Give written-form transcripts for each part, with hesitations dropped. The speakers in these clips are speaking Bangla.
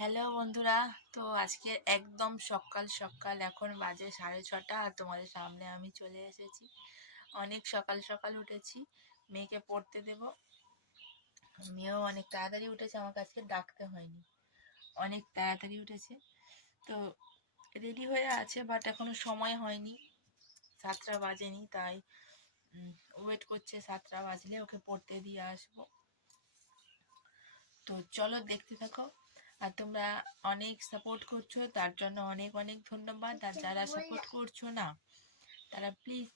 হ্যালো বন্ধুরা, তো আজকে একদম সকাল সকাল এখন বাজে 6:30 আর তোমাদের সামনে আমি চলে এসেছি। অনেক সকাল সকাল উঠেছি, মেয়েকে পড়তে দেব। মেয়েও অনেক তাড়াতাড়ি উঠেছে, আমাকে আজকে ডাকতে হয়নি, অনেক তাড়াতাড়ি উঠেছে। তো রেডি হয়ে আছে, বাট এখনো সময় হয়নি, 7টা বাজেনি, তাই ওয়েট করছে 7টা বাজলে ওকে পড়তে দিয়ে আসবো। তো চলো দেখতে থাকো। আর তোমরা অনেক সাপোর্ট করছো, তার জন্য অনেক অনেক ধন্যবাদ। আর যারা সাপোর্ট করছো না, তারা প্লিজ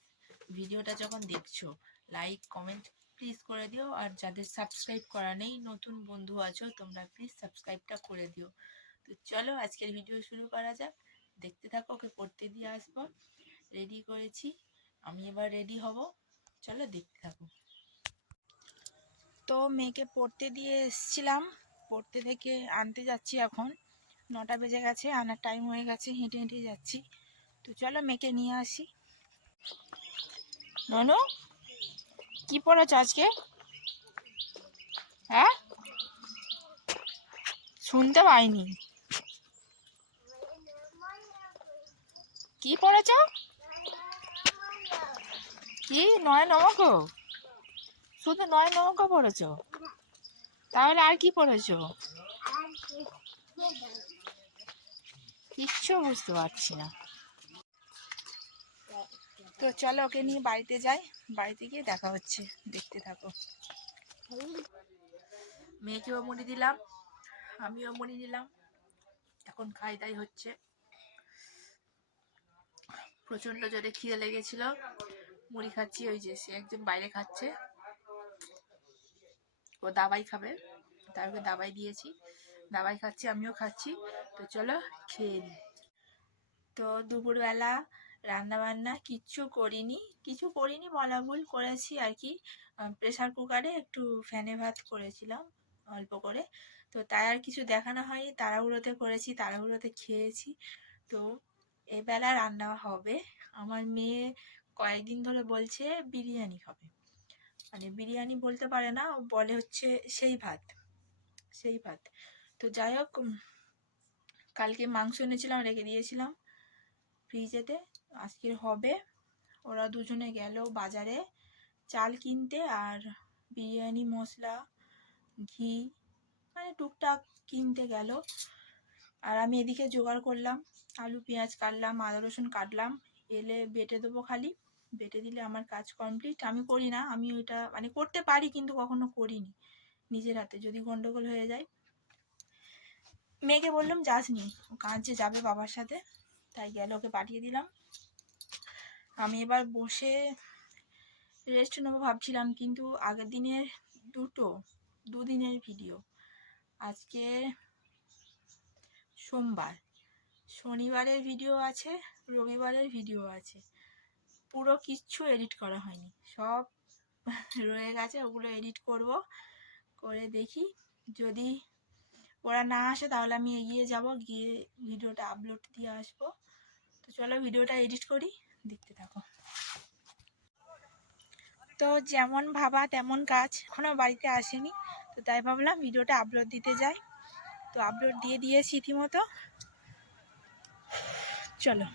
ভিডিওটা যখন দেখছো লাইক কমেন্ট প্লিজ করে দিও। আর যাদের সাবস্ক্রাইব করা নেই, নতুন বন্ধু আছো, তোমরা প্লিজ সাবস্ক্রাইবটা করে দিও। তো চলো আজকের ভিডিও শুরু করা যাক, দেখতে থাকো। ওকে পড়তে দিয়ে আসবো, রেডি করেছি, আমি এবার রেডি হব, চলো দেখতে থাকো। তো মেয়েকে পড়তে দিয়ে এসছিলাম, পড়তে থেকে আনতে যাচ্ছি। এখন 9টা বেজে গেছে, আনার টাইম হয়ে গেছে, হেঁটে হেঁটে যাচ্ছি। তো চলো মেয়েকে নিয়ে আসি। ননু, কি পড়েছ আজকে? হ্যাঁ, শুনতে পাইনি। কি পড়েছ? কি 9 নমক? শুধু 9 নমক পড়েছ? তাহলে আর কি পড়েছ? কিচ্ছু বুঝতে পারছি না। তো চলো ওকে নিয়ে বাড়িতে যাই, বাড়িতে গিয়ে দেখা হচ্ছে, দেখতে থাকো। মেয়েকেও মুড়ি দিলাম, আমিও মুড়ি দিলাম, এখন খাই দাই হচ্ছে। প্রচন্ড জোরে খিদে লেগেছিল, মুড়ি খাচ্ছি। ওই যে সে একজন বাইরে খাচ্ছে, ও দাবাই খাবে, তাই ওকে দাবাই দিয়েছি, দাবাই খাচ্ছি, আমিও খাচ্ছি। তো চলো খেয়ে নিই। তো দুপুরবেলা রান্না বান্না কিছু করিনি বলা ভুল, করেছি আর কি। প্রেসার কুকারে একটু ফ্যানে ভাত করেছিলাম অল্প করে, তো তাই আর কিছু দেখানো হয়নি, তাড়াহুড়োতে করেছি, তাড়াহুড়োতে খেয়েছি। তো এবেলা রান্না হবে, আমার মেয়ে কয়েকদিন ধরে বলছে বিরিয়ানি খাবে, মানে বিরিয়ানি বলতে পারে না, ও বলে হচ্ছে সেই ভাত, সেই ভাত। তো যাই হোক, কালকে মাংস এনেছিলাম, রেখে দিয়েছিলাম ফ্রিজেতে, আজকের হবে। ওরা দুজনে গেল বাজারে চাল কিনতে, আর বিরিয়ানি মশলা, ঘি, মানে টুকটাক কিনতে গেল। আর আমি এদিকে জোগাড় করলাম, আলু পেঁয়াজ কাটলাম, আদা রসুন কাটলাম, এলে বেটে দেবো, খালি বেটে দিলে আমার কাজ কমপ্লিট। আমি করি না, আমি ওইটা মানে করতে পারি কিন্তু কখনো করিনি নিজের হাতে, যদি গন্ডগোল হয়ে যায়। মেয়েকে বললাম যাসনি, ও কাজে যাবে বাবার সাথে, তাই গেল, ওকে পাঠিয়ে দিলাম। আমি এবার বসে রেস্ট নেবো ভাবছিলাম, কিন্তু আগের দিনের দুদিনের ভিডিও, আজকে সোমবার, শনিবারের ভিডিও আছে, রবিবারের ভিডিও আছে, পুরো কিচ্ছু এডিট করা হয়নি, সব রয়ে গেছে। ওগুলো এডিট করব, করে দেখি যদি ওরা না আসে তাহলে আমি এগিয়ে যাব, গিয়ে ভিডিওটা আপলোড দিয়ে আসবো। তো চলো ভিডিওটা এডিট করি, দেখতে থাকো। তো যেমন ভাবা তেমন কাজ, এখনও বাড়িতে আসেনি, তো তাই ভাবলাম ভিডিওটা আপলোড দিতে যাই। তো আপলোড দিয়ে দিয়েছি ইতিমতো, চলো।